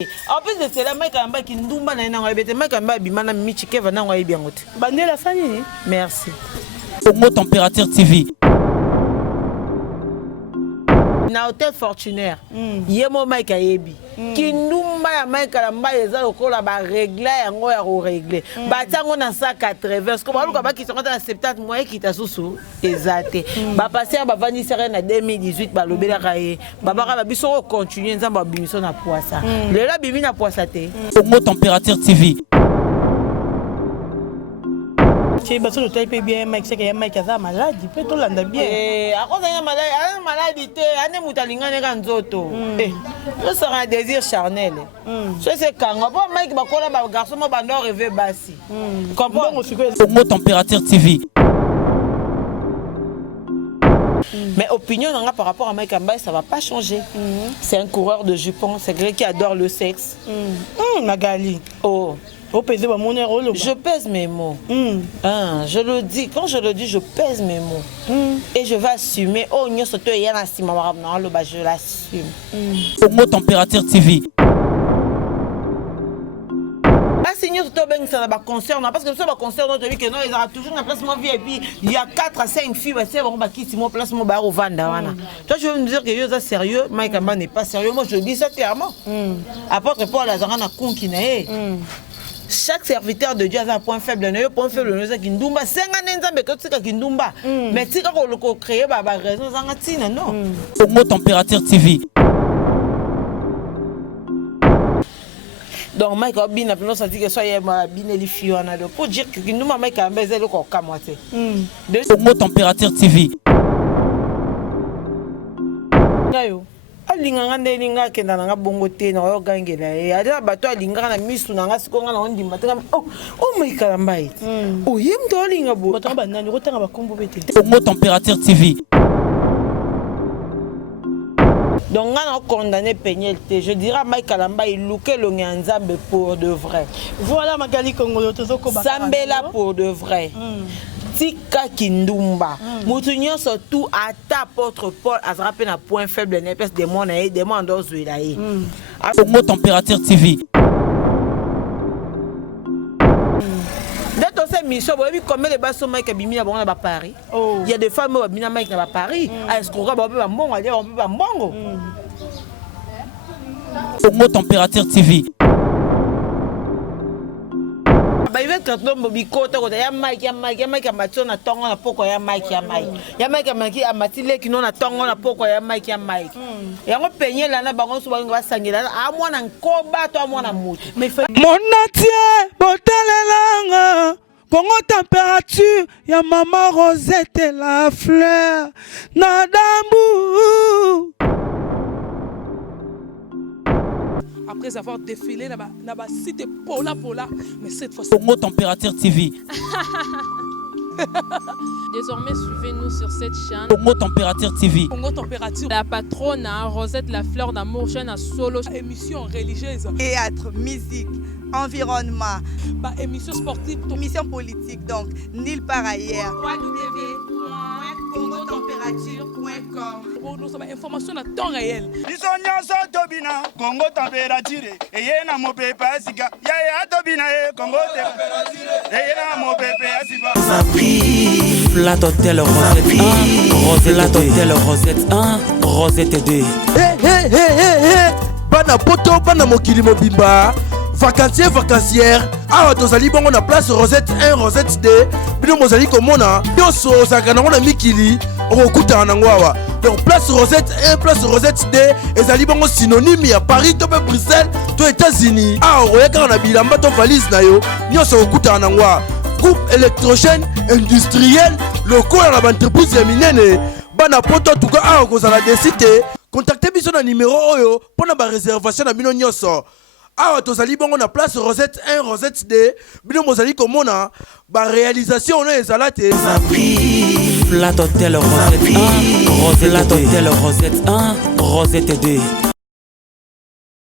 En plus de cela, Mike Amba qui nous m'a dit que Mike Amba bimana michike va n'envoyer bien route. Bandé la famille. Merci. Congo Température TV. Na hôtel Fortunaire. Yemo Mike Ayebi. Qui nous m'a Mike Amba eza lokola ba régler yango ya ko régler. Ba tango na 180. Comme baluka ba qui sont dans 70 mois qui ta susu ezate. Ba passer ba vani sere na 2018 ba lobela kaye. Ba ba biso continuer nzamba bimiso na poisa. Le la bimi na poisa te. Congo Température TV. Tu vas sur le bien, Mike, c'est qu'il y a Mike qui a maladie, peut tout l'anda bien. À cause de la maladie, ane mutalinga ne ganzoto. Je serai un désir charnel. Je sais quand on Mike bakola ba garçon mo bando rêver basi. Comprends? Congo Température TV. Mais opinion par rapport à Mike Amba, ça va pas changer. C'est un coureur de jupons, c'est quelqu'un qui adore le sexe. Magali. Oh. Je pèse mes mots. Je le dis, quand je le dis, je pèse mes mots. Et je vais assumer. Oh, je l'assume. Congo Température TV. Concert, parce que ça va concert notre vie que non, ils ont toujours une place VIP. Il y a 4 à 5 filles, c'est bon, qui sont mon place mon bar au Vanda. Toi, je veux me dire que je suis sérieux, Mike Amba n'est pas sérieux. Moi, je dis ça clairement. Apôtre Paul Lazarana Kunkine. Chaque serviteur de Dieu a un point faible. Un point faible, c'est Kindumba. C'est un Kindumba. Mais si on crée, raison, c'est un non. Congo Température TV. Donc, Mike Obin a pu nous dire que soyez bien élifié pour dire que nous, Mike Amba, c'est le corps camoté. Congo Température TV. Alinga ndelinga kenda nga bongo te na yo gangela e ada bato alinga na misu na nga sikonga na ondimba te oh Mike Amba oh yem to alinga bo bato ba nani ko tanga ba kombo bete Congo Température TV. Donc on a condamné pénalité. Je dirais Mike Amba il louke le nzambe pour de vrai. Voilà Magali Congolo tozoko ba Sambela pour de vrai. Tika Kindumba. Moutounion surtout à ta porte Paul à se rappeler un point faible n'espèce de monde et des mondes aux huilaï. Congo Température TV. Dans cette mission, vous avez vu combien de bases sont Mike Abimi à Paris. Il y a des femmes qui ont Mike à Paris. Est-ce qu'on va un bon aller on peut un bon. Congo Température TV. Il va être un bicot, il y a Mike a Mathieu na tongo na poko ya Mike. Il y a Mike a Mathilde qui non na tongo na poko ya Mike. Et on peigner là na bango so bango sangela a moi na koba to moi na mutu. Mais mon natie botelelanga Congo Température ya maman Rosette la fleur na dambu. Après avoir défilé dans la cité Pola, mais cette fois-ci... Congo Température TV. Désormais, suivez-nous sur cette chaîne. Congo Température TV. Congo Température. La patronne, Rosette la fleur d'amour, chaîne à solo. Émission religieuse. Théâtre, musique, environnement. Émission sportive. Émission politique, donc, nulle part ailleurs. www.congotempérature.com. Nous avons information à temps réel. Congo Température. Et y a mon pépé Asika. Ya Tobina Congo Température. Et y a mon pépé Asika. Flat Hotel Rosette 1, Rosette Hotel Rosette 1, Rosette 2. Bana poto, bana mokili mobimba. Vacancière. Ah, tozali bongo na place Rosette 1, Rosette 2. Bino mozali komona. Yoso sakana na mikili. Okuta na ngwawa. Donc place Rosette 1, place Rosette 2. Ezali bongo synonyme ya Paris to Bruxelles to États-Unis. Ah, oyaka na bilamba to valise na yo. Nyoso okuta na ngwa. Groupe électrogène industriel local à l'entreprise ya minene. Bana poto tuka a kozala desite. Contactez biso na numéro oyo pona ba réservation na bino nyoso. Ah, tozali bongo na place Rosette 1, Rosette 2. Bino mozali komona ba réalisation na ezalate. Flat Hotel Rosette 1, Rosette Hotel Rosette 1, Rosette 2.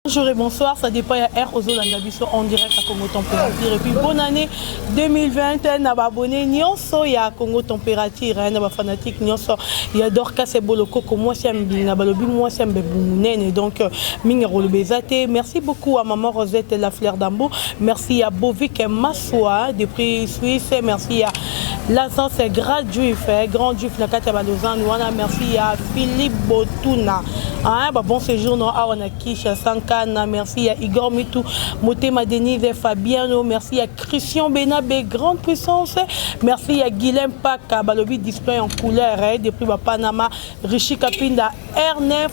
Bonjour et bonsoir, ça dépend à Air Ozolanda Biso en direct à Congo Température. Et puis bonne année 2020, na abonné nyonso ya Congo Température, na fanatique nyonso ya Dorcas et Boloko comme moi c'est mbina balobi moi c'est mbebunene donc minga rolobezate. Merci beaucoup à maman Rosette la fleur d'Ambo, merci à Bovic et Massoa depuis Suisse, merci à l'agence Grand Juif na kata balozan wana, merci à Philippe Botuna. Bon séjour non à Kisha Sankana, merci à Igor Mitou, Motema Denise Fabiano, merci à Christian Benabé, grande puissance, merci à Guilhem Paka, Balobi display en couleur depuis Panama, Rishi Kapinda R9,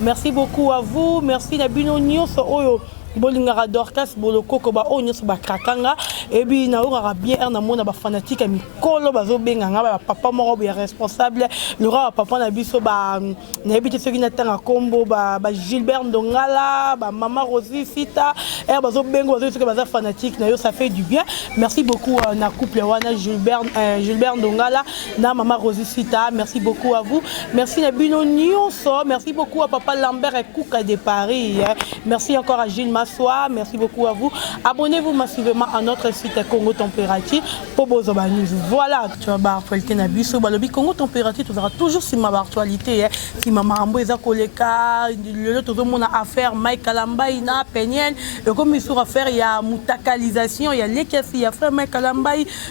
merci beaucoup à vous, merci à Bino Nyos Oyo. Bolingara Dorcas Boloko koba onyos ba krakanga et bi na ora bien na mona ba fanatique mi kolo bazo benga ba papa moko ba responsable le roi papa na biso ba na ebité soki na tanga kombo ba Gilbert Ndongala ba maman Rosie Sita bazo bengo bazo soki baza fanatique na yo ça fait du bien. Merci beaucoup na couple wana Gilbert Ndongala na maman Rosie Sita, merci beaucoup à vous, merci na bino nyonso, merci beaucoup à papa Lambert et Kouka de Paris, merci encore à Gilles Massoa, merci beaucoup à vous. Abonnez-vous massivement à notre site Congo Température pour vos news. Voilà, tu vas actualité na biso balobi Congo Température, tu verras toujours si ma actualité si ma mambo eza koleka le tout monde a affaire Mike Kalamba ina Peniel et comme sur affaire il y a mutakalisation, il y a lekesi, il y a frère Mike Kalamba,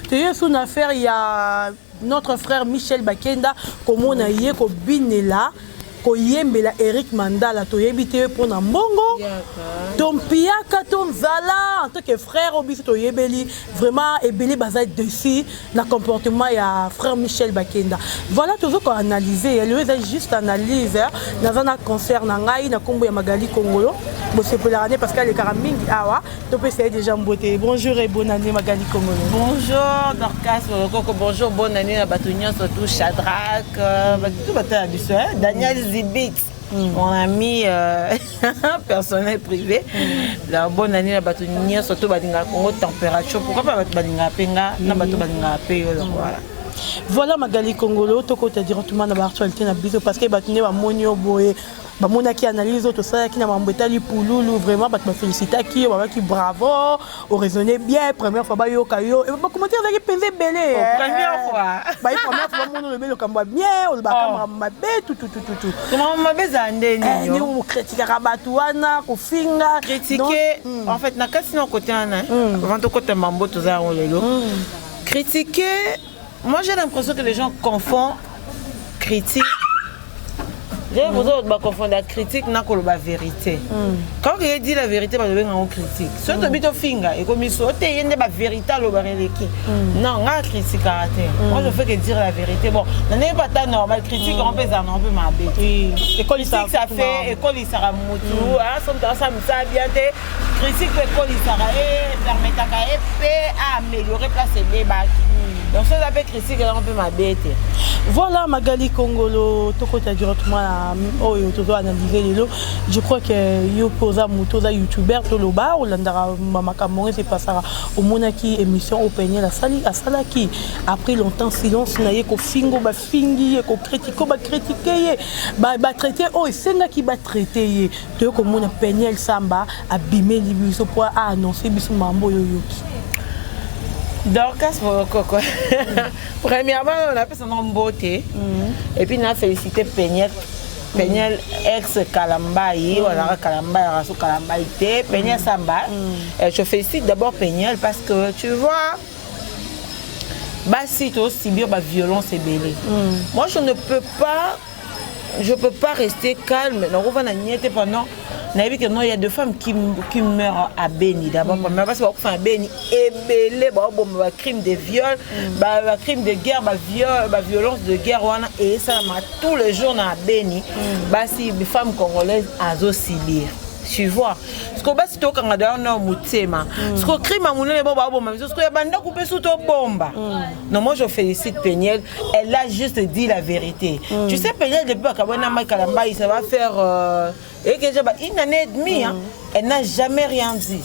tu es sur une affaire il y a notre frère Michel Bakenda comme on a yé ko binela koyembela Eric Mandala to yebite pour na mbongo ton piaka ton zala en tant que frère obiso to yebeli vraiment ebeli bazai dessus na comportement ya frère Michel Bakenda. Voilà toujours qu'on analyser le est juste analyse dans un concert na ngai na kombo ya Magali Kongolo bo c'est pour l'année parce qu'elle est karamingi awa to peut essayer déjà mboté. Bonjour et bonne année Magali Kongolo. Bonjour Dorcas Boloko, bonjour bonne année à Batonia surtout Shadrach tout bata biso Daniel Zibit, mon ami personnel privé. La bonne année à Batonia, surtout Badinga Congo Température. Pourquoi pas Badinga Penga, na Bato Badinga Peyo, voilà. Voilà Magali Kongolo, toko te directement na actualité na biso parce que Batonia va monio boye. Bah mon qui analyse tout ça qui n'a pas embêté pouloulou vraiment bah me féliciter qui bravo au raisonner bien première fois bah yo kayo et bah commenter avec penser belé première fois bah première fois mon le combat bien ou bah camera mabe tout comment mabe zande ni ou critiquer rabatuana ko finga critiquer en fait na kasi na côté ana avant to côté mambo tout ça on lelo critiquer moi j'ai l'impression que les gens confondent critique. J'ai besoin de confondre la critique na la vérité. Quand il dit la vérité, je vais en critique. Si tu habites au finger et comme il saute, il y a une vérité à l'obareleki. Non, on a critique à terre. Moi, je fais que dire la vérité. Bon, ce n'est pas ta normal. Critique, on peut ça, on peut m'habiter. École, ça fait, école, il sera moutou. Ça me bien. Critique, école, il sera permettre à améliorer place et débat. Donc, ça fait critique, on peut m'habiter. Voilà, Magali Kongolo, Toko ta directement je crois que yo posa mutoza youtubeur to loba ou landara mama kamore c'est pas ça au monaki émission opené la sali à salaki après longtemps silence na ye ko fingo ba fingi ko critiquer ba critiquer ba traiter oh senga qui ba traiter to ko mona Peniel Samba abimé libiso pour annoncer biso mambo yoyoki. Dorcas Boloko. Premièrement, on a fait son nom beauté. Et puis, on a félicité Peniel. Peniel ex Kalambaï, on a Kalambaï, Rassou Kalambaï, Peniel Samba. Je félicite d'abord Peniel parce que tu vois, si tu as aussi bien violence et belé. Moi, je ne peux pas rester calme. Donc, on va pendant. Il y a deux femmes qui meurent à Béni. D'abord, parce qu'on fait un Béni ébélé, crime de viol, crime de guerre, violence de guerre. Et ça, tous les jours dans Béni, si les femmes congolaises ont aussi lire. Tu vois, ce que si tu as un mutema, ce que crime à mon élève, ce que y a banda coupé sous ton bombe. Non, moi je félicite Peniel, elle a juste dit la vérité. Tu sais, Peniel, depuis qu'Abana Kalamba, ça va faire une année et demie, elle n'a jamais rien dit.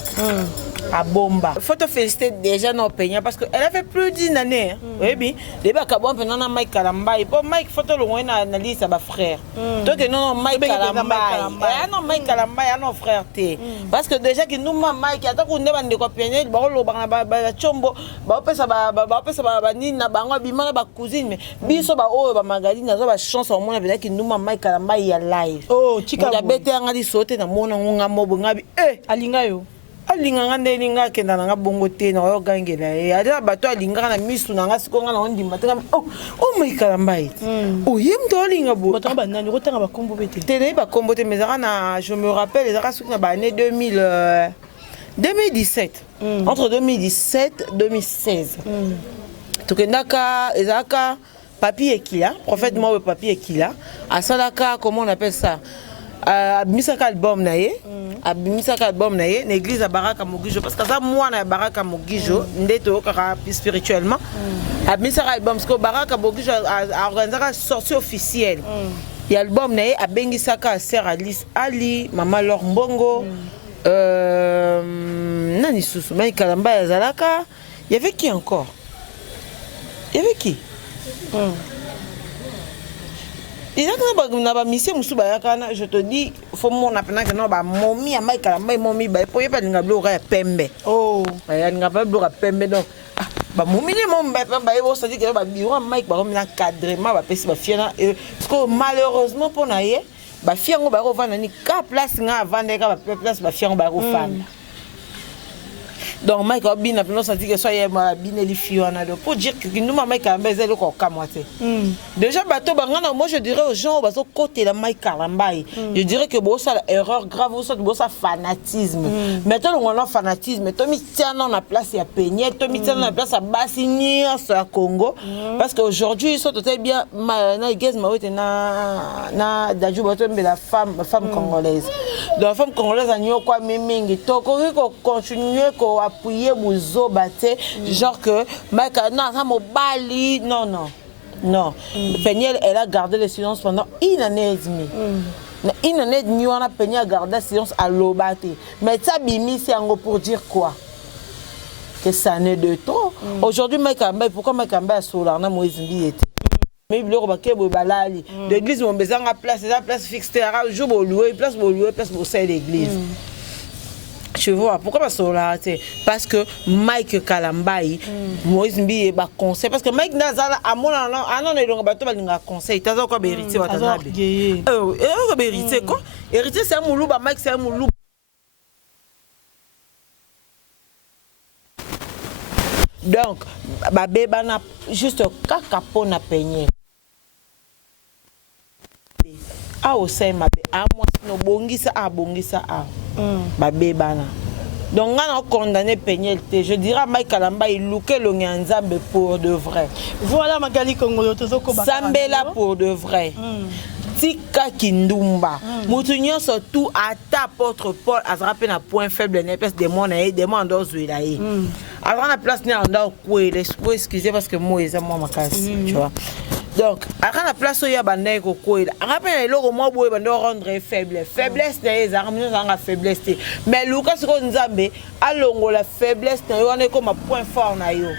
à bomba. Il faut te féliciter déjà non peignant parce qu'elle a fait plus d'une année. Oui, bien. Les bacs à bon pendant Mike Kalamba. Et pour Mike, faut te le voir analyse à ma frère. Donc non Mike Kalamba. Ah non Mike Kalamba, ah non frère T. Parce que déjà que nous Mike, attends qu'on ne va pas copier, bah on le chombo, bah on peut ça bah ni na bango bimana ba cousine mais biso ba oh ba Magali na ba chance au monde avec que nous Mike Kalamba ya live. Oh, chika. Ya bete ngadi sauter na mona ngonga mobo ngabi alinga yo. Alinga ngande linga kenda nga bongo te na yo gangela e ada bato alinga na misu na nga sikonga na ndimba te oh Mike Kalamba oh yem to alinga bo bato ba nani ko tanga ba kombo bete tele ba kombo te mais na je me rappelle ezaka soki na ba année 2017 entre 2017 2016 tokendaka ezaka papier ekila prophète moi papier ekila asalaka comment on appelle ça abimisaka album na ye l'église à Baraka Mogijo parce que ça moi na Baraka Mogijo ndeto kaka spirituellement abimisaka album parce que Baraka Mogijo a organisé une sortie officielle et album na ye abengisaka sœur Alice Ali maman Laure Mbongo nani susu Mike Kalamba yazalaka il y avait qui encore il y avait qui je te dis, il faut mon appeler que non, momi à Mike Kalamba, momi, pour y pas de n'abloura à pembe. Oh, il n'y a pas de n'abloura à pembe donc. Ah, momi les mon bah, ça dit que bah bureau Mike bah on a cadré, ma bah bah fier parce que malheureusement pour naïe, bah fier on bah revendre ni qu'à place n'a vendre qu'à place bah fier on bah revendre. Donc Mike a bien appelé ça dit que soit bien les filles pour dire que nous Mike Kalamba est le corps camoité. Déjà bateau bangana moi je dirais aux gens bateau côté la Mike Kalamba je dirais que bon ça erreur grave ou ça bon ça fanatisme. Maintenant on a fanatisme to mi tient dans la place il y a peigné to mi tient dans la place à Bassini à Congo parce qu'aujourd'hui ils sont tout bien na igez maote na daju bateau la femme congolaise. Donc la femme congolaise a nyo quoi memingi to ko continuer ko appuyer buzo bate genre que non ça mobali non Peniel elle a gardé le silence pendant une année et demie une année et demie on a Peniel a gardé le silence à l'obate mais ça bimi c'est en pour dire quoi que ça n'est de trop aujourd'hui Mike Kalamba pourquoi Mike Kalamba a solar na Moïse Mbi était mais il y a l'église mon besoin à place la place fixe terrain jour pour louer place pour ça l'église. Tu vois pourquoi pas cela parce que Mike Kalamba Moïse Mbi ba conseil parce que Mike Nazala à mon non non bato ba linga conseil tazo ko héritier watanabe ko héritier ko héritier c'est un moulou ba Mike c'est un moulou donc ba beba na juste kaka pona peigner a au sein ma a moi no bongisa ba bebana donc on a condamné Peniel je dirais Mike Kalamba il louké le nyanzambe pour de vrai voilà Magali Congolo tozoko ba Sambela pour de vrai tika kindumba mutu nyonso tout ata apôtre Paul azrape na point faible na place des mots ndozuela yi avant la place na ndo kwele excusez parce que moi eza moi makasi tu vois donc à la place où il y a bandé quoi rappelle le moi boy bandé rendre faiblesse des armes dans la faiblesse mais Lucas ko nzambe alongo la faiblesse na yo on comme point fort na yo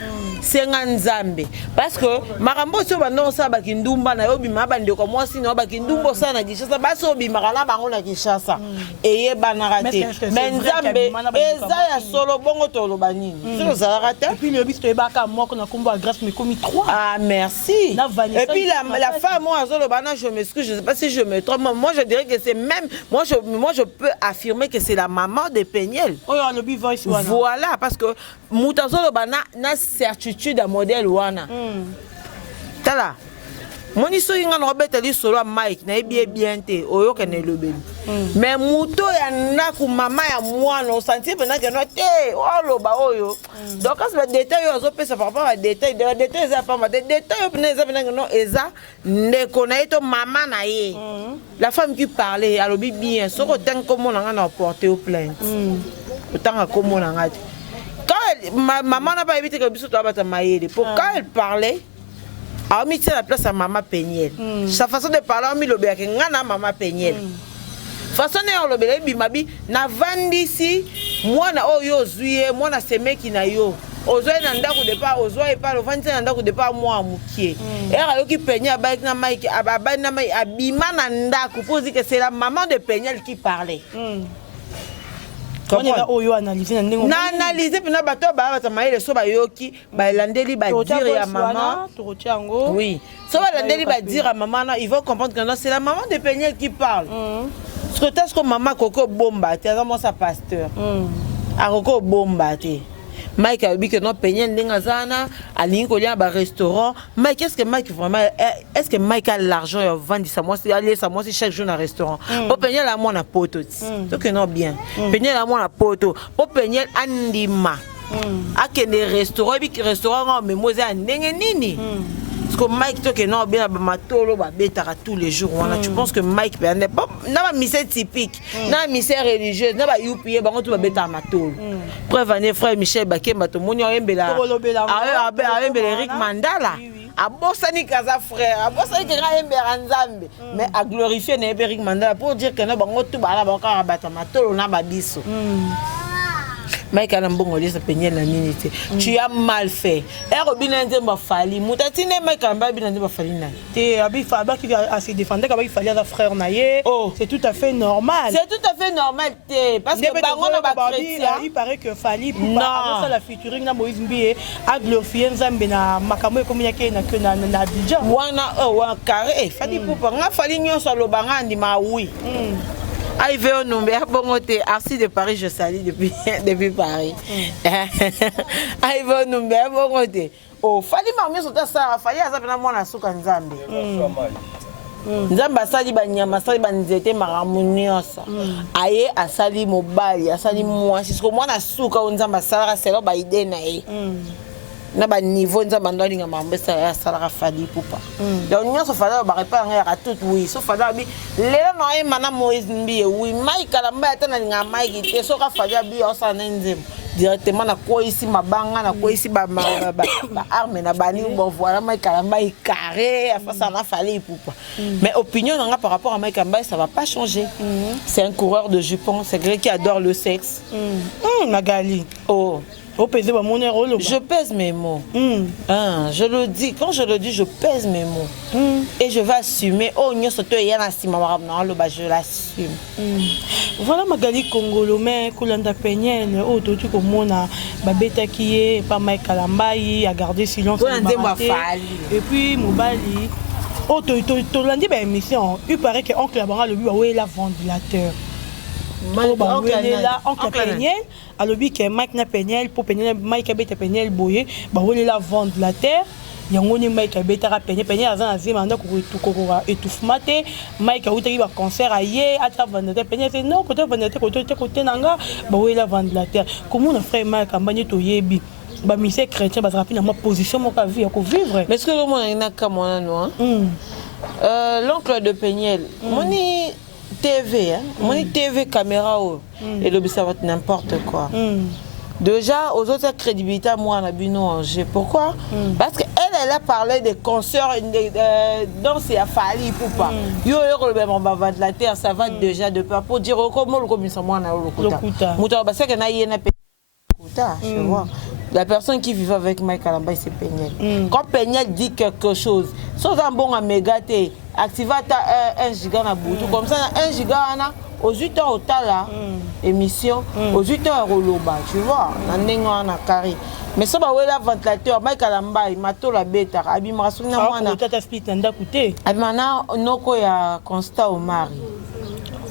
c'est nzambe parce que marambo so bandon sa bakindumba na yo bima bande ko moi sinon bakindumbo sa na Kinshasa baso bima na bango na Kinshasa eye banarate mais nzambe eza ya solo bongo tolo banini so za rate et puis le bisto e baka moko na kombo grâce mais comme 3 ah merci. Et puis la femme, moi, je m'excuse, je ne sais pas si je me trompe. Moi, je dirais que c'est même. Moi, je peux affirmer que c'est la maman de Peniel. Voilà, parce que Moutazolo Bana n'a certitude à modèle Wana. Tala. Mon histoire est en robert ali solo Mike na bien te oyo kene le bébé mais muto ya na ku mama ya mwana o sentir pendant que no te o lo ba oyo donc as détail yo zo pesa par rapport à détail za pas des détails pendant que no eza ne connaître maman na ye la femme qui parlait alobi bien soko tant comment on a porté au plainte autant comme on a quand maman n'a pas évité que biso to abata maïe pour quand elle parlait a mis la place à maman Peniel. Sa façon de parler a mis le béak ngana maman Peniel. Façon de le béak bimabi na vandi si mwana oyo ozuye mwana semeki na yo ozwa na ndako départ ozwa epa lovandi na ndako départ mwa mukie era yoki peña abaiki na Mike ababani na Mike abima na ndako pour dire que c'est la maman de Peñel qui parlait. On est là oyo analyser na analyser pina bato ba ba maile so ba yoki ba landeli ba dire ya maman oui so ba landeli ba dire à maman non ils vont comprendre que non c'est la maman de Peñel qui parle. Parce que maman Coco bomba tu as moi sa pasteur a Coco bomba tu Mike a dit que non Peñel ndengazana alingi kolia ba restaurant mais qu'est-ce que Mike vraiment est-ce que Mike a l'argent et vendre ça moi c'est aller ça moi c'est chaque jour dans restaurant pour Peñel à moi na poto donc non bien Peñel à moi na poto pour Peñel andima a que des restaurants et puis restaurant mais moi c'est ndenge nini parce que Mike toi que non bien ba matolo ba betara tous les jours tu penses que Mike ben pas na ba mission typique na mission religieuse na ba UPA bango tout ba betara matolo preuve année frère Michel Bakemba to moni oyembela oyembela Eric Mandala abosani kaza frère abosani que oyembela Nzambe mais a glorifier na Eric Mandala pour dire que na bango tout ba la ba ka bata matolo na ba biso Mike a mbongo lisa Peñel na nini te tu as mal fait et robina nzemba fali mutatine Mike amba bina nzemba fali na te abi faba qui a se défendre quand il fallait à frère naie c'est tout à fait normal te parce que bango na ba chrétien il paraît que fali pour ça la featuring na Moïse Mbie a glorifier Nzambe na makambo comme yake na Abidjan wana wa carré fali pour nga fali nyonso lobanga ndima oui Arrivé au Nombe, bongoté, Arsi de Paris, je salue depuis Paris. Arrivé au Nombe, bongoté. Oh, fallait m'amener sur ta sœur, fallait à ça moi na souka Nzambe. Nzambe asali banyama, asali banzete maramuniosa. Aye asali mobali, asali moi, c'est ce que moi na souka Nzambe asala c'est là ba idée na ye. Na ba niveau Nzambe ndolinga mambesa ya sala fali poupa. Donc nyonso fala ba réparer à tout oui, so fala bi lelo na e mana Moïse Mbie oui, Mike alamba atana nga Mike te so ka fala bi osa nzem. Directement na ko ici mabanga na ko ici ba arme na bani bon voilà Mike alamba est carré à face na fali poupa. Mais opinion nga par rapport à Mike Alamba ça va pas changer. C'est un coureur de jupons, c'est quelqu'un qui adore le sexe. Magali. Oh je pèse mes mots. Je le dis, quand je le dis, je pèse mes mots. Et je vais assumer. Oh, je l'assume. Voilà Magali Congolo, mais Koulanda Peñel, oh, tu comme mon babeta qui est pas Mike Alamba, a gardé silence. Et puis Mobali. Oh, tu l'as dit, ben émission. Il paraît que Oncle Abara le lui a la ventilateur. Oncle Peñel, alors que Mike na Peñel pour Peñel Mike abeta Peñel boye, bah on est la vente de la terre. Yango ni Mike abeta Peñel azan azima ndako ko étouffemate Mike a uti ba concert aye ata vendre Peñel c'est non côté vendre côté nanga bah on est la vente de la terre. Comment on frère Mike ambanye to yebi ba mise chrétien ba rapide ma position mo ka vie ko vivre. Mais est-ce que le monde ina ka mona no l'oncle de Peñel moni TV, hein? Mon TV caméra et le ça va être n'importe quoi. Déjà aux autres crédibilité moi on a bino Angers. Pourquoi? Parce que elle a parlé des concerts donc c'est à Fali pour pas. Yo le même on va de la terre ça va déjà de peur pour dire comment le commissaire moi na lokuta. Muta parce que na yena lokuta, tu vois. La personne qui vivait avec Mike Alamba c'est Peñel. Quand Peñel dit quelque chose, sans un bon à mégaté, activata 1 giga na boutou comme ça 1 giga ana aux 8 heures au tala émission aux 8 heures au loba, tu vois, na nenga na carré. Mais ça va la ventilateur Mike Alamba mato la beta abimra suna mwana tata split nda coûter. Abimana noko ya Constant Omar.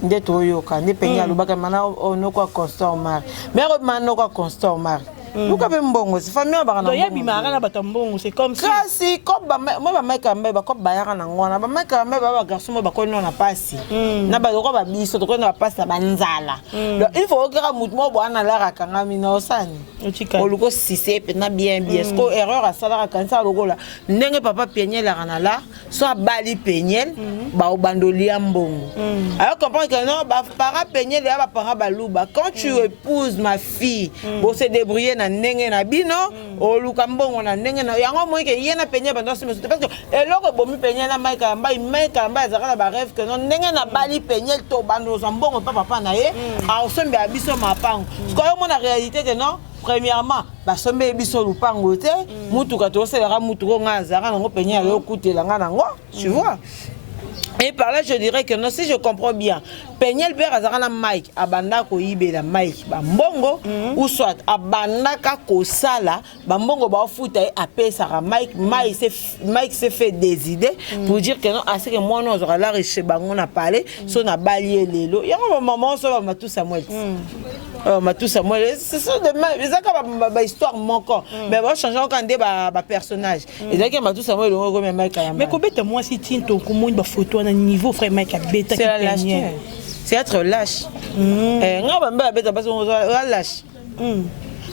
Ndeto yoka ne Peñel lobaka mana noko Constant Omar. Mais noko Constant Omar. Pourquoi même bon c'est famille ba na ya bimara na batambongo c'est comme ça si comme moi ba Mike Alamba ba ko bayaka na ngona ba Mike Alamba ba garçon ba ko na pasi na ba ko ba biso to ko na pasi ba nzala donc il faut que mutu mo bwana la ka ngami na osani oluko sise pe na bien ce ko erreur a sala ka nsa lokola ndenge papa Peñel la kana la so bali Peñel ba obandoli ambongo alors comprendre que non ba para Peñel ya ba para baluba quand tu épouses ma fille bon se débrouiller na ndenge na bino oluka mbongo na ndenge na yango moi ke yena peñel bando sima parce que eloko bomi peñel na Mike Kalamba ezaka na ba rêve que non ndenge na bali peñel to bando za mbongo papa na ye a osombe abiso mapango ko yo mona réalité que non premièrement basombe biso lupango te mutuka to selera mutuko ngazaka nango peñel yo kutela nga nango tu vois. Et par là, je dirais que non, si je comprends bien, Peñel Père Azarana Mike, Abanda ko ibe la Mike, Bambongo, ou soit Abanda ko sala, Bambongo ba futa et apé Sarah Mike, Mike s'est fait des idées pour dire que non, assez que moi, nous aura la riche bangon a parlé, son a balayé les lots. Il y a un moment, ça va tout Samuel. Matou Samuel, c'est ça de mal, c'est ça que histoire manquant. Mais on change encore des personnages. Et là que Matou Samuel on comme Mike Kalamba. Mais comment moi si tu ton comment une photo à niveau frère Mike Beta qui est c'est être lâche. Non ba beta parce qu'on lâche.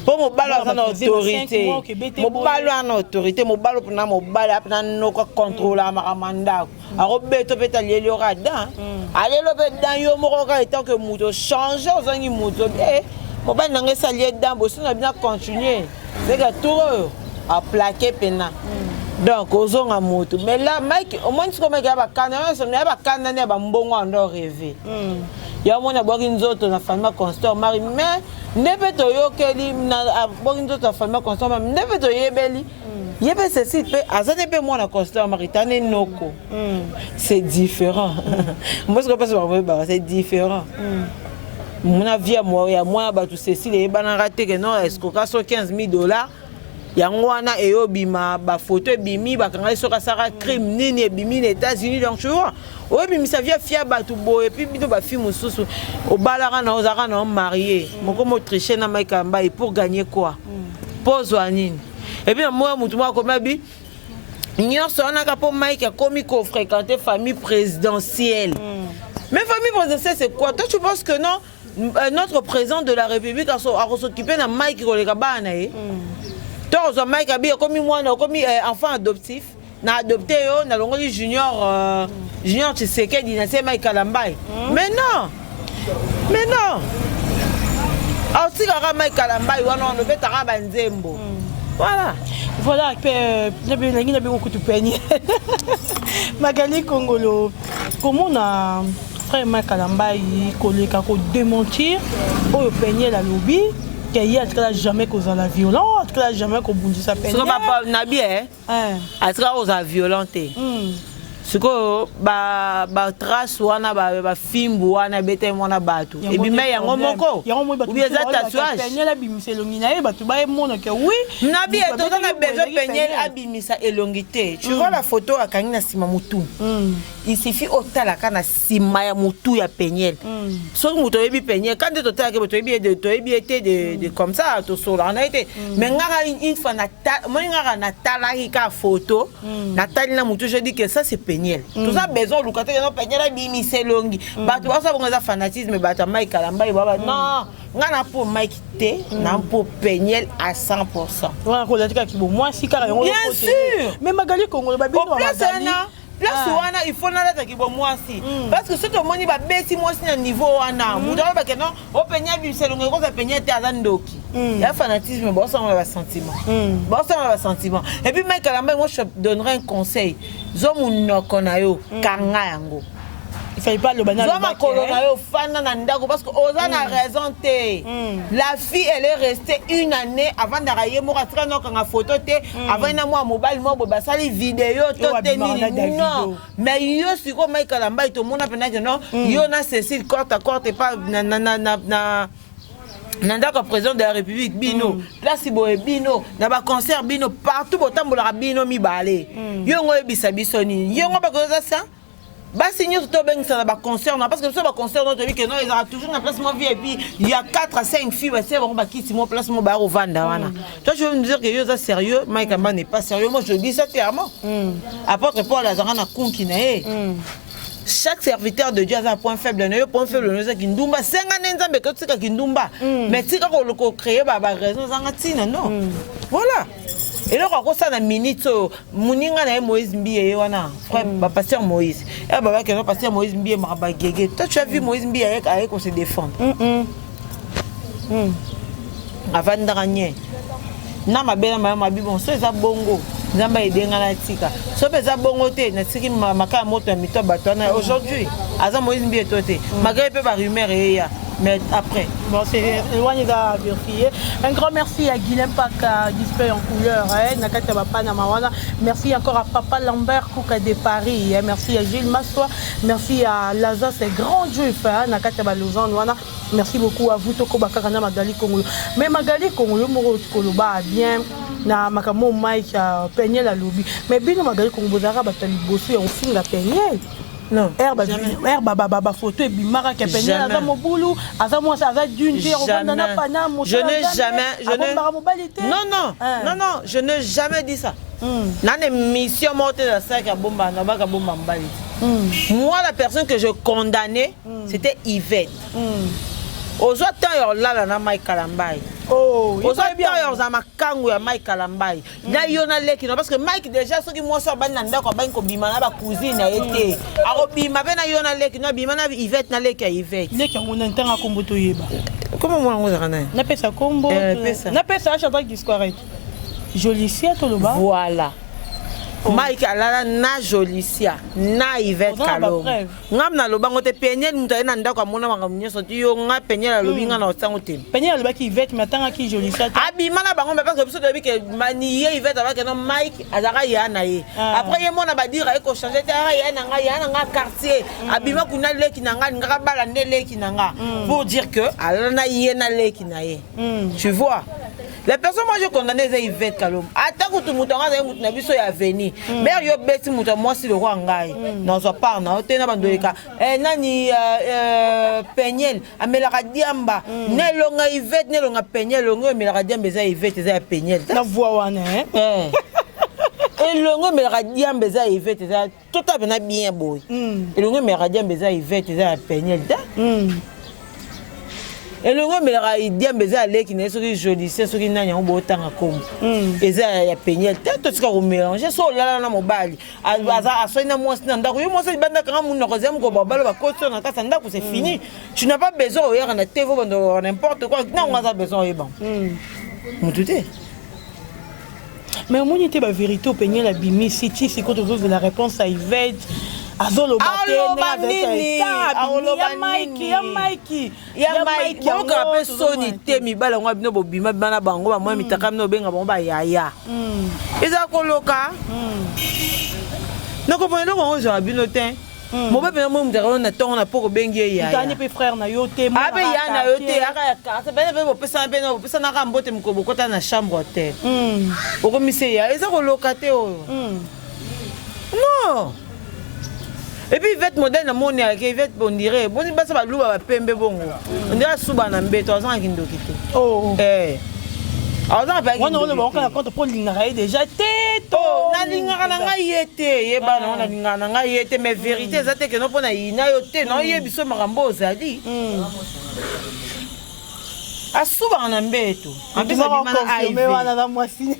Pour mon balo en autorité. Mon balo en autorité, mon balo pour na mon balo pour no contrôler amanda. Alors beto beta lié rada. Allez le beta yo moko ka étant que muto changer aux angi muto. Mon balo n'anga salier dedans, bo ça bien continuer. C'est que tout a plaqué pena. Donc aux onga moto. Mais là Mike au moins comme gars ba kana, ça n'est pas kana ne ba mbongo ando rêver. Ya mona boki nzoto na famille constant mari mais nebeto yokeli na boki nzoto na famille constant mais nebeto yebeli yebe ceci pe azane pe mona constant maritane noko c'est différent. Moi ce que passe par c'est différent. Mon avis à moi ba tout ceci les bana raté que non est-ce qu'au cas $15,000 yango wana eyobima ba photo ebimi bakanga soka sara crime nini ebimi les États-Unis donc tu vois oui mais ça vient fier ba tout boy et puis bito ba film mususu obalaka na ozaka na marié moko mo tricher na Mike Kalamba pour gagner quoi pose nini et puis moi mutu moi comme bi nyonso wana ka po Mike a komi ko fréquenter famille présidentielle mais famille présidentielle c'est quoi toi tu penses que non notre président de la République a s'occuper na Mike ko le kabana Toi, Mike Abi, comme moi, comme enfant adoptif, n'a adopté yo, n'a l'ongoli junior, junior tu sais qu'elle dit c'est Mike Kalamba. Mais non. Ah si gara Mike Kalamba, on ne peut pas banzembo. Voilà, n'a beaucoup de peine. Magali Congolo, comment on a frère Mike Kalamba il collé qu'à démentir, au peigner la lobby. Il y a jamais causé la violence, il y a jamais qu'on bouge sa peine. Ce qu'on va pas nabi à travers la violence. Ce que ba trace wana ba film wana bete mona batu. Et puis mais yango moko. Ou bien ça tatouage. Peñel abimisa elongina e batu ba mona que oui. Nabi et tout na besoin peñel abimisa elongité. Tu vois la photo à kanina sima mutu. Il suffit otala kana sima ya mutu ya peñel. So mutu ebi peñel quand de otala ke mutu ebi été de comme ça to so on a été. Mais ngara une fois na ngara na tala ka photo. Na tali na mutu je dis que ça c'est peñel. Tout ça besoin lukate no peñel abimisa elongi. Batu ba ça bon ça fanatisme batu Mike Kalamba baba non. Ngana pour Mike T, na pour peñel à 100%. Voilà ko latika ki bo moi si kara bien sûr. Mais Magali Congolo ba bino Magali. Place wana il faut nala taki bo moi si parce que ce que moni ba besi moi si na niveau wana muda ba ke non o peñel bi selongo ko peñel te azandoki ya fanatisme bon ça on va sentiment et puis Mike Kalamba moi je donnerais un conseil zomu nokona yo kanga yango il fallait pas le banal parce que Oza a raison la fille elle est restée une année avant d'arriver moi à non quand photo avant na moi mobile moi ba sali vidéo non mais yo siko Mike Kalamba to mona pena que non yo na Cécile corte à corte et pas na Nandaka président de la République bino place boye bino na ba concert bino partout botambola bino mi balé yo ngo ebisa bisoni yo ngo ba ko ça bah signer tout bien ça va concert parce que ça va concert notre vie que non ils ont toujours une place moi VIP il y a 4 à 5 filles c'est bon bah qui si moi place moi bar au Vanda wana toi je veux me dire que yo ça sérieux Mike Kalamba n'est pas sérieux moi je dis ça clairement apôtre Paul Lazarana konkina chaque serviteur de Dieu a un point faible ne point faible ne ça kindumba senga nzambe ko tsika kindumba mais tika ko créer ba raison zanga tina non voilà. Et là, on a une minute, Mouninga na Moïse Mbiye wana, frère, pasteur Moïse. Et baba que pasteur Moïse Mbiye m'a gégé. Toi tu as vu Moïse Mbiye avec on se défendre. Avant de gagner. na mabela mabi bon so eza bongo nzamba edenga na tika so peza bongo te na tiki makala moto ya mito bato wana aujourd'hui aza Moïse Mbieto te malgré pe ba rumeur eya mais après bon c'est éloigné à vérifier. Un grand merci à Guilhem Paka display en couleur nakata bapa na mawana. Merci encore à Papa Lambert Kouka de Paris, merci à Gilles Massoa, merci à Laza c'est grand juif nakata ba Lausanne wana. Merci beaucoup à vous Toko Bakana Magali Kongolo. Mais Magali Kongolo moro koloba bien na makamo Mike peigner la lobby. Mais bino Magali Kongolo zara batali bosso et on signe la peigner. Non, herbe photo et bimara qui a peigné à Mobulu, à Zamois, à Dunji, je n'ai jamais, non, je n'ai jamais dit ça. Dans les missions mortes de la sac à Bomba, moi, la personne que je condamnais, c'était Yvette. Aux autres temps, là, na Mike Kalambai. Aux autres temps, za makangu ya Mike Kalambai. Na yona leki parce que Mike déjà ce qui moi so ban nanda ko ban ko bimana ba cousine na été. Ako bima be na yona leki no bima na Yvette na leki ya Yvette. Leki on entend kombo to yeba. Comment moi on zana? Na pesa kombo. Na pesa acha ba disparaître. Jolicia to loba. Voilà. Mike alala na Jolicia na Yvette Kalom ngam na lobango te peigner muta na ndako amona manga nyoso ti yo nga peigner la lobinga na osango te peigner la lobaki Yvette matanga ki Jolicia abi mana bango parce que biso de bi ke mani Yvette avec no Mike azaka ya na ye après ye mona ba dire ko changer te ya na nga quartier abi ma kuna leki na nga ngaka bala ne leki na nga pour dire que alala na ye na leki na ye tu vois. Les personnes, moi je condamne les Yvette Kalom. Attends que tout le monde a vu ça venir. Mais il y a bête moi si le roi ngai. Non ça part na hôtel na bandoleka. Nani Peñel, amela diamba. Ne longa Yvette ne longa Peñel longa amela diamba za Yvette za Peñel. Na voix wana Et longa amela diamba za Yvette za tout à fait bien boy. Et longa amela diamba za Yvette za Peñel da. Et le gars, il dit que les gens sont jolis, ceux qui n'ont pas autant à comme. Et ça, il y a peigné. Tout ce qu'on mélange, c'est ça, là, dans mon bal. C'est fini. Tu n'as pas besoin de la TV ou n'importe quoi. Non, on a besoin de bon. Mais on était la vérité au peigné la bimi, si tu sais quand on la réponse à Yvette. Azolo Mike. Bon ka soni te mi bala ngwa bino bobima bana bango ba moi mitaka no benga bango ba yaya. Eza koloka. Nako pona ngo zo abino te. Mo ba pena mo mutaka na tongo na poko bengi yaya. Tani pe frère na yo te mo. Abe ya na yo te aka ka. Se bene bo pesa na ka mbote mkobo kota na chambre te. Oko mise ya eza koloka te o. Non. Et puis Yvette modèle na moni avec Yvette on dirait bon ba sa ba luba ba pembe bongo on dirait suba na mbeto azan kindoki te azan ba on on ka compte pour l'ingara déjà teto na lingara na ngai yete yeba na lingara na ngai yete mais vérité ça te que non pona ina yo te non yebiso makambo ozali asuba na mbeto ambisa bimana aive wana na mwasi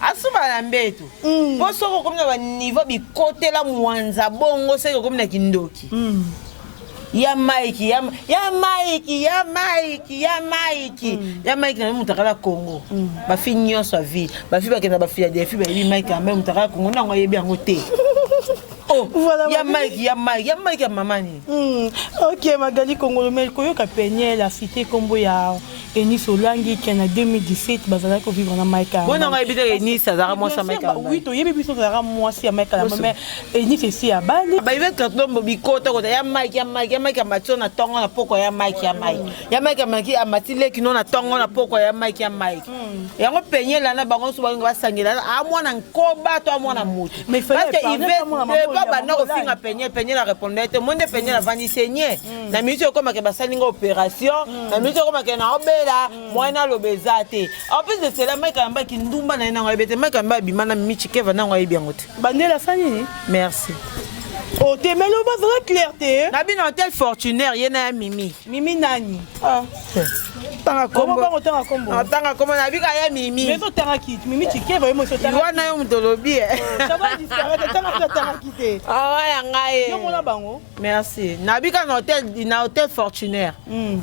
asuba na mbeto po soko comme na niveau bi côté la mwanza bongo seko comme na kindoki ya Mike na mutakala Congo ba fi nyonso vie ba fi ba kena ba fi ya defi ba bi Mike na mutakala Congo na ngoyebi yango te. Oh, voilà, ya Mike ya mamani. Ok, Magali Kongolo mais koyoka peigner la cité Kombo ya Enis Olangi qui en 2017 bazala ko vivre na Mike. Bon on va éviter Enis ça zara moi ça Mike. Oui, to yebi biso zara moi si Mike la mais Enis ici à Bali. Ba Yvette Katombo bikota ko ya Mike amatio na tongo na poko ya Mike. Ya Mike amatile kino na tongo na poko ya Mike. Yango peigner la na bango so ba sangela a mwana nkoba to a mwana mutu. Mais parce que Yvette pas na ofinga peigner la répondre te monde peigner la vandi saigner na minute comme que basalinga opération na minute comme que na obela mwana lobezate en plus de cela Mike amba ki ndumba na nga ebete Mike amba bimana michike va na nga ebiangote bandela sani merci. Oh te melo ba vrai clarté na bin hôtel fortunaire yena Mimi nani tanga kombo tanga kombo na bika ya Mimi mais so tanga kit Mimi chike va mo so tanga wana yo mutolobi ça va disparaître tanga kite ya ngai yo mona bango merci na bika na hôtel fortunaire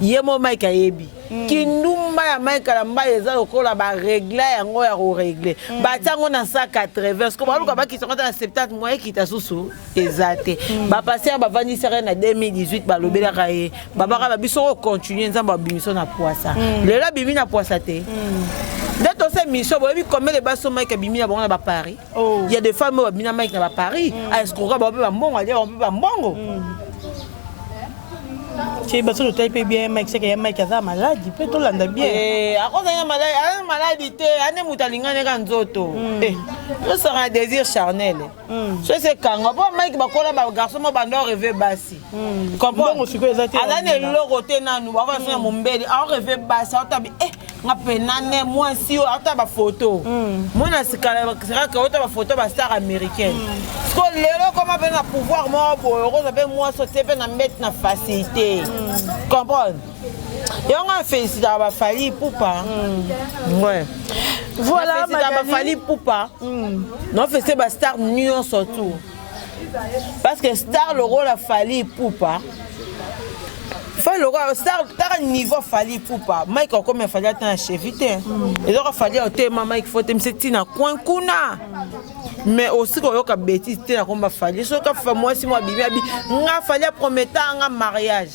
yemo Mike ayebi kindumba ya Mike Kalamba eza lokola ba régler yango ya ko régler ba tango na 180 parce que baluka ba kisonga na 70 mois kita susu ezate ba passer ba vanissere na 2018 ba lobela kaye babaka ba biso ko continuer nzamba bimiso na poisa lelo bimi na poisa te dès to c'est mission boyebi combien de baso Mike bimi na bongo na ba Paris il y a des femmes qui bimi na Mike na ba Paris est-ce qu'on ba ba mbongo ali on peut ba mbongo tu es bateau de taille bien Mike c'est que Mike a maladie peut tout l'anda bien à cause de maladie te ane mutalinga ne kan nzoto ça sera un désir charnel c'est quand bon Mike bakola ba garçon mo bando rêver basi comprends bon siko ezate alane loko te nanu ba fa sona mombeli a rêver basi otabi nga penane moi si ota ba photo mona sikala sera ka ota ba photo ba star américaine parce que lelo comment ben na pouvoir moi boyo ko be moi sauter pe na mettre na facilité comprendre et on a fait ça va falloir poupa ouais voilà ça va falloir poupa non fait c'est ba star nuance surtout parce que star le rôle a fallu poupa fait le rôle star tar niveau fallu poupa Mike comme il fallait attendre chevité et donc il fallait au thème Mike faut te c'est na coin kuna mais aussi quand on a bêtise te na combat fallu so ka fa moi si moi bibi nga fallait promettre un mariage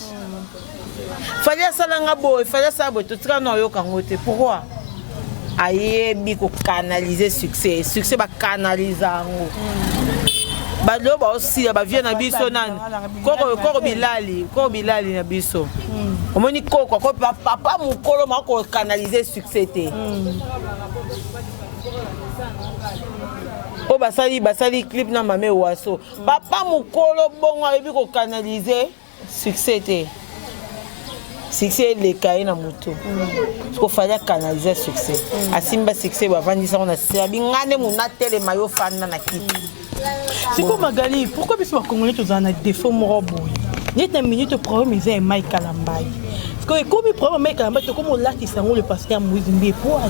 fallait ça nga boy fallait ça boy tout ça non yo kangote pourquoi ayebi ko canaliser succès ba canaliser ngo ba lo ba aussi ba vient na biso nani koko bilali na biso omoni koko ko papa mukolo mako canaliser succès te o basali clip na mame waso papa mukolo bongo ayebi ko canaliser succès te succès le cahier na moto parce qu'il fallait canaliser succès asimba succès ba vandisa on a serbi ngane muna tele mayo fana na kiti siko Magali pourquoi biso ba congolais tous en a défaut moro boy ni ta minute problème c'est Mike Kalamba parce que comme problème Mike Kalamba to comme là qui sango le pasteur Moïse Mbé pour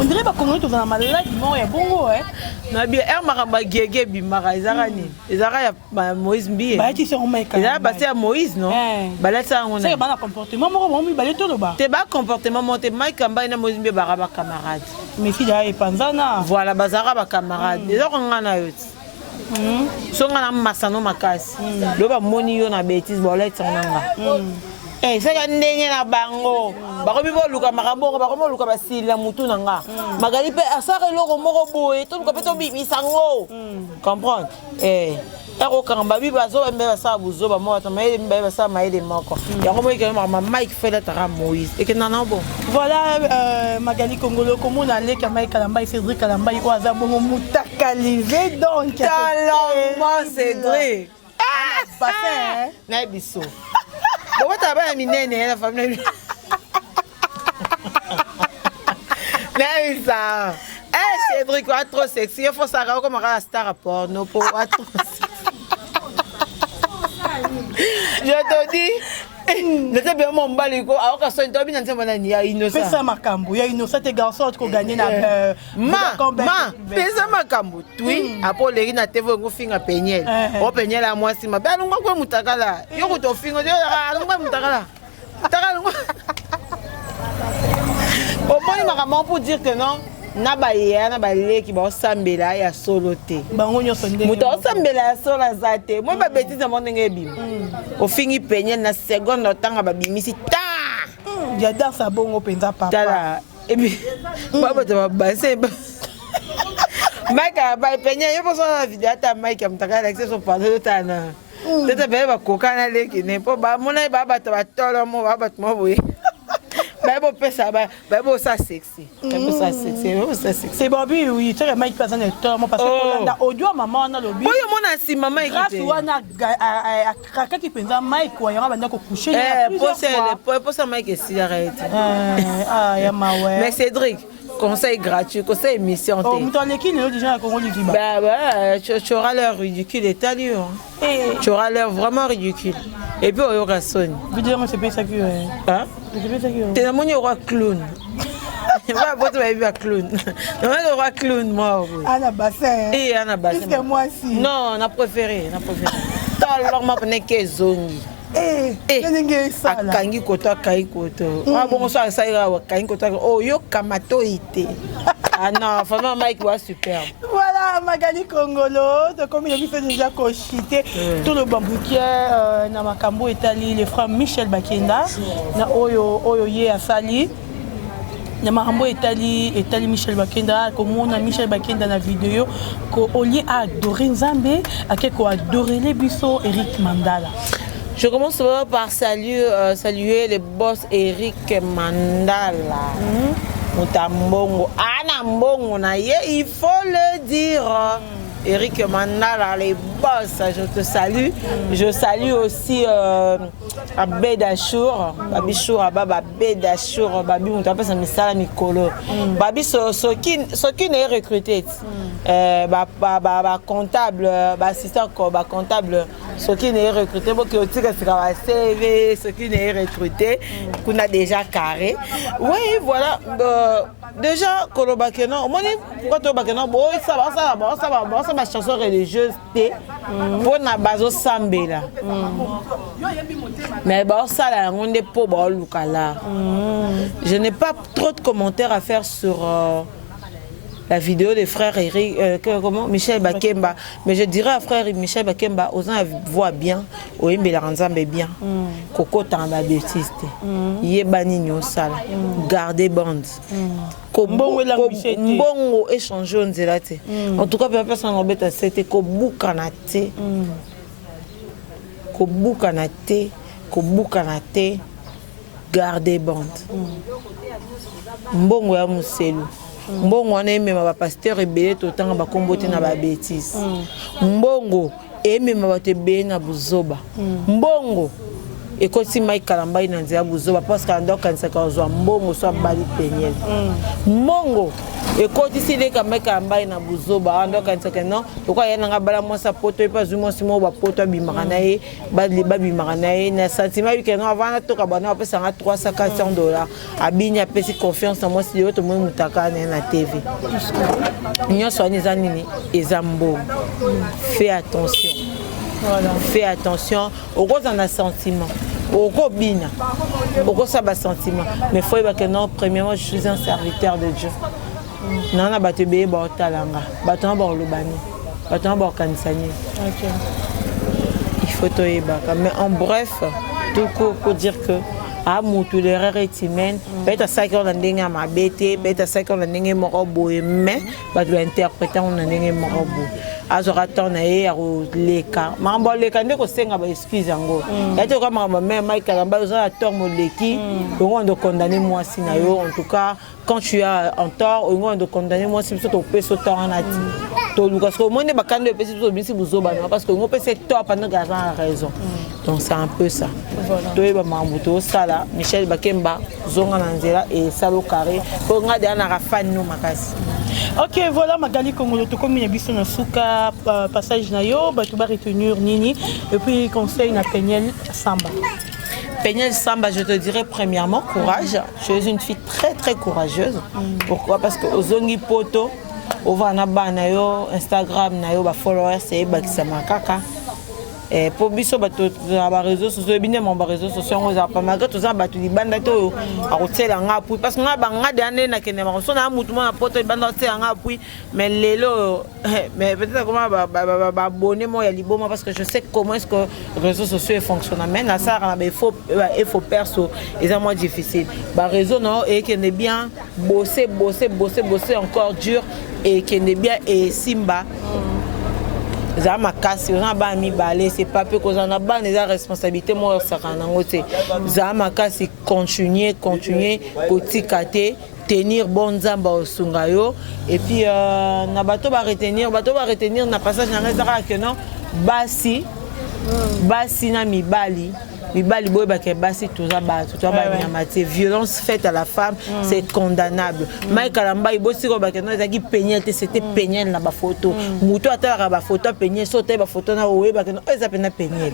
on dirait pas congolais tous en maladie non ya bongo na bien makamba gege bimaka ezakani ezaka ya Moïse Mbé ba ti sur Mike Kalamba ezaka basi ya Moïse non balata ngona c'est ba comportement moko bon mi balé to ba te ba comportement monté Mike Kalamba na Moïse Mbé ba camarade mais si da e panzana voilà bazaka ba camarade ezaka ngana yo so ngana masano makasi lo ba moni yo na bêtise bolete nanga c'est que ndenge na bango bakomi boluka makambo bakomi luka basila mutu nanga Magali pe asaka loko moko boye to ko peto bisango comprendre ero kanga bi bazo mbe basa buzo ba mo ta maile mbe basa maile moko ya ko moike mama Mike fela ta Moïse et que nana bon voilà Magali Congolo comme on allait ka Mike Kalamba et Cédric Kalamba il oza bongo mutakaliser donc talent Cédric bassin na biso bon ta ba minene la famille ça Cédric est trop sexy il faut ça comme un star porno pour trop je te dis Nete bien mon baliko a ka so ntobi na ntemba na ya innocent pesa makambo ya innocent te garçon ko gagner na pesa makambo tui apo leki na TV ngo finga penyel o penyel a mwasi ma ba lunga ko mutakala yo ko to finga yo lunga mutakala takala au moins makambo pour dire que non na baye na baleki ba osambela ya solo te bango nyoso ndenge muto osambela ya solo azate moi ba bêtise mo ndenge bim ofingi penye na seconde otanga ba bimisi ta ya dansa bongo penza papa tala ebi baba to base Mike ba penye yo poso na video ata Mike amtaka access au parler tana tete be ba kokana leki ne po ba mona baba to ba tolo mo baba to mo boye Bible pesa Bible ça sexy. Bible ça sexy. Bible ça sexy. C'est Bobby oui, tu sais Mike personne est tellement parce que dans audio maman na lobby. Boy mon asi maman écoute. Grâce wana kaka qui penza Mike wa yanga banda ko coucher pour ça Mike est arrête. Ya mawe. Mais Cédric, conseil gratuit, conseil émission. Oh, muto leki le déjà à Congo Likiba. Bah tu auras l'air ridicule et talio. Tu auras l'air vraiment ridicule. Et puis on aura sonne. Vidéo c'est pas ça que hein? Tu as mon roi clown. Je vais pas te voir clown. Le roi clown moi. Ana bassin. Ana bassin. Est-ce que moi aussi? Non, on a préféré, Tant alors m'a pas que zone. akangi koto akangi koto bon so asaira akangi koto oyo kamato ite ah non vraiment Mike was superbe. Voilà Magali Kongolo de comme il a fait déjà cochité tout le bambouquier na makambo etali les frères Michel Bakenda na oyo ye asali na makambo etali Michel Bakenda comme on a Michel Bakenda na vidéo ko oli a adorer Nzambe akeko adorer les biso Eric Mandala. Je commence par saluer le boss Eric Mandala. Mutambongo. Ana mbongo na ye, il faut le dire. Eric Mandala, les boss, je te salue. Je salue aussi Abed Achour. Babi Chour, Abed Achour, Babi Moutapes, Misala Mikolo. Babi, ce qui n'est recruté. Comptable, assistant comptable, ce qui n'est recruté, ce qui n'est recruté, qu'on a déjà carré. Oui, voilà. Déjà, Kolobakena, on dit pourquoi Kolobakena, ça va, ma chanson religieuse, pour na bazo sambela. Mais ça là, on est pauvre lukala. Je n'ai pas trop de commentaires à faire sur la vidéo des frères Eric, Michel Bakemba. Mais je dirais à frère Michel Bakemba, aux gens voient bien, aux Mbelaranzambe bien, Coco Tamba bêtiste, Yebani Nyosala, garder bande. Mbongo échanger on dirait. En tout cas, personne n'a embêté, c'était Kobukanate, Kobukanate, garder bande. Mbongo ya Muselu. Mbongo on aime ma pasteur rebelle tout temps ba kombote na ba bêtise. Mbongo aime ma te be na buzoba. Mbongo et quand si Mike Kalamba ina nzia buzoba parce que ando kanisa ka zo mbongo so bali penyel. Mbongo et quand si les Mike Kalamba ina buzoba ando kanisa ka non pourquoi yana nga bala mo sa poto e pas zumo simo ba poto bimana e badli babimana e na sentiment que non avant to ka bana pesa nga $300 abinya pesi confiance en moi si yo to mo mutaka na TV. Nyo so ni zanini ezambo. Fais attention. Voilà. Fais attention au gros en a sentiment au gros bina au gros ça bas sentiment mais faut que non premièrement je suis un serviteur de Dieu nana batebe ba talanga batona ba lobani batona ba kanisani il faut to yebaka mais en bref tout pour dire que à mutu l'erreur est humaine peut-être ça qu'on a ndenge ma bête peut-être ça qu'on a ndenge morobo mais ba doit interpréter on a ndenge morobo azorata na ye leka mambo leka ndeko senga ba excuse yango yato kama même Mike Kalamba oza tort moleki on doit condamner moi si na yo en tout cas quand tu as en tort on doit condamner moi si tu peux so tort en ati to parce que moi ne ba kande pe si bisi buzoba parce que on peut se tort pendant garant a raison donc c'est un peu ça to e ba mambuto sala Michel Bakemba zonga na nzela et salo carré ko ngade ana rafani no makasi. Ok, voilà Magali Kongolo, tout comme il y a biso na suka passage na yo, ba tu ba retenir nini et puis conseil na Peniel Samba. Peniel Samba, je te dirais premièrement courage. Je suis une fille très très courageuse. Pourquoi? Parce que ozongi poto, ova na ba na yo Instagram na yo ba followers c'est bakisa makaka. Et pour biso bato na réseaux sociaux bine mon réseaux sociaux on a pas malgré tout ça bato di banda to a hôtel nga puis parce que nga banga de ane na kene ma so na mutu ma poto banda hôtel nga puis mais lelo mais peut-être comment ba abonner moi ya liboma parce que je sais comment est-ce que réseaux sociaux fonctionnent mais là ça il faut perso et ça moi difficile ba réseau non et qui est bien bosser encore dur et qui est bien et Simba Zama kasi on a ba mi balé c'est pas peu qu'on a ba les responsabilités moi ça kana ngote Zama kasi continuer kotikate tenir bon nzamba osungayo et puis na bato ba retenir na passage na ngeza que non basi na mibali boy bake basi tout ça nyamate violence faite à la femme c'est condamnable Mike Kalamba ibosi ko bake no ezaki peigner c'était peigner na ba photo muto atala ba photo peigner sauter ba photo na owe bake no eza pena peigner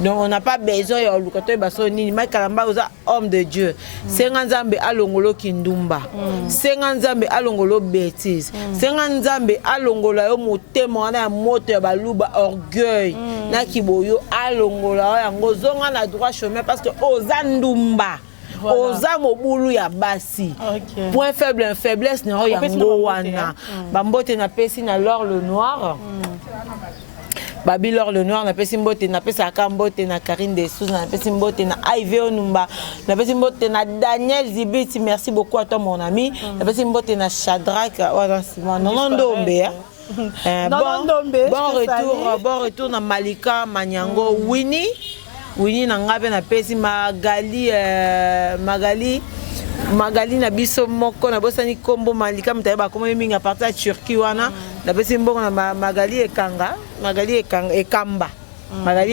donc on n'a pas besoin ya lukato ba so nini Mike Kalamba oza homme de Dieu senga nzambe alongolo kindumba senga nzambe alongolo bêtise senga nzambe alongola yo motema na moto ya baluba orgueil na kiboyo alongola yango zonga na droit chemin parce que oza ndumba oza mobulu ya basi point faible faiblesse na yango wana bambote na pesi na l'or le noir Babi Laure le Noir, na pesi mbote na pesa kambote na Karine Dessous, na pesi mbote na Ivy Onumba, na pesi mbote na Daniel Zibiti, merci beaucoup à toi mon ami. Na pesi mbote na Shadrach, non Ndombe. Bon retour na Malika Manyango, Winnie na ngabe na pesi Magali na biso moko na bosani kombo Malika mtayeba komo mingi à partir de Turquie wana na pesi mbongo na Magali Ekamba Magali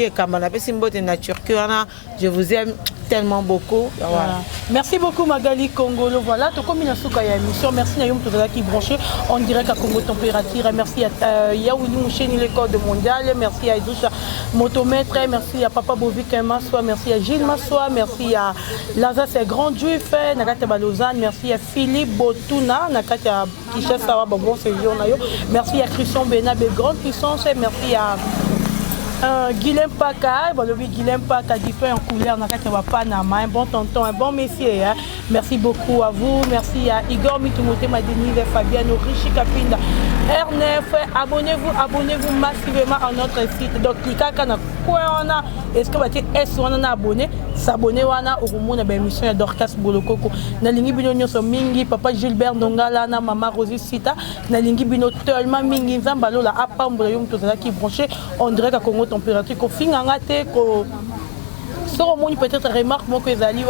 Ekamba na pesi mbote na Turquie wana je vous aime tellement beaucoup voilà. Merci beaucoup Magali Congolo. Voilà, to comme na suka ya émission. Merci na yom to qui branché en direct à Congo Température. Merci à Yaouli Moucheni le code mondial. Merci à Idoucha Motomètre. Merci à Papa Bovik Massoa. Merci à Gilles Massoa. Merci à Lazare Grand Juif. Nakata Balozane. Merci à Philippe Botuna. Nakata Kishasa Bon séjour na yo. Merci à Christian Benabe grande puissance. Merci à Guilhem Paka, Guilhem Paka, différents en couleur, un bon tonton, un bon messier. Hein. Merci beaucoup à vous. Merci à Igor Mitoumote, Madeni, Fabiano, Richi Kapinda, R9. Abonnez-vous massivement à notre site. Donc, cliquez sur quoi on a. Est-ce que vous êtes abonné? S'abonner au monde de l'émission de Dorcas Bolokoko. Nalingi Bino Nyoso Mingi, Papa Gilbert Ndongala, Maman Rosie Sita, Nalingi Bino Tolma Mingi, Zambalo, la Apambre, Yom Tozala qui branché, on dirait qu'à Congo Température, qu'on finit en raté, qu'on sort au monde peut-être remarque, moi que les alliés,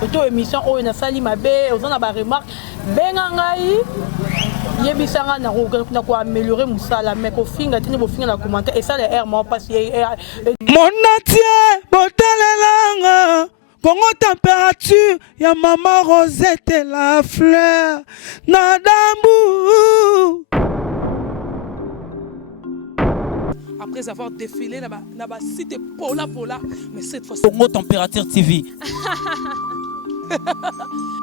les émission, on a sali ma baie, on a des remarques, Bengangaï. Yebisanga na ko améliorer musala mais ko finga tini bo finga na commenter et ça les air moi parce mon natie botalelanga Congo Température ya maman Rosette la fleur na dambu. Après avoir défilé na site pola mais cette fois Congo Température TV.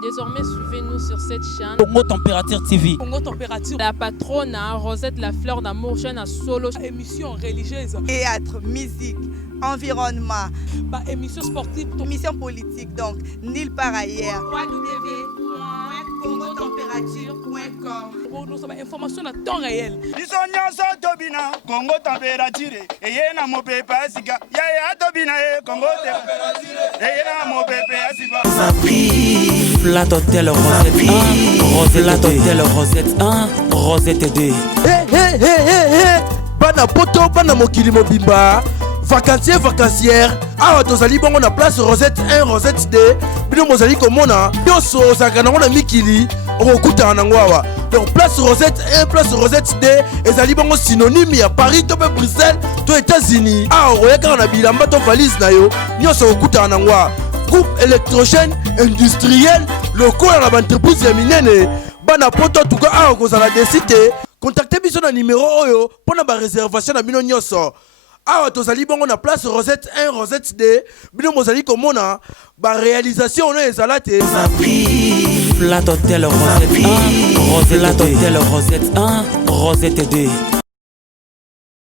Désormais, suivez-nous sur cette chaîne. Congo Température TV. Congo Température. La patronne, Rosette la fleur d'amour, chaîne à solo. Émission religieuse. Théâtre, musique, environnement. Émission sportive. Émission politique, donc nulle part ailleurs. Pour nous avons information à temps réel. Congo Température. Et yena mo pepe asika. Ya tobina Congo Température. Et yena mo pepe asika. Flat Hotel Rosette 1, Rosette Hotel Rosette 1, Rosette 2. Bana poto, bana mokili mobimba. Vacancière, awa tozali bongo na place Rosette 1, Rosette 2. Bino mozali komona, yoso sakana ngona mikili, okuta nango awa. Donc place Rosette 1, place Rosette 2, ezali bongo synonyme ya Paris to Bruxelles to États-Unis. Awa oyaka na bilamba to valise na yo, nyoso okuta nango awa. Groupe électrogène industriel local à l'entreprise ya minene bana poto tuka awa kozala desite contactez biso na numéro oyo pona ba réservation na bino nyoso awa tozali bongo na place Rosette 1 Rosette 2 bino mozali komona ba réalisation na ezala te Flat Hotel Rosette 1 Rosette 1 Rosette 2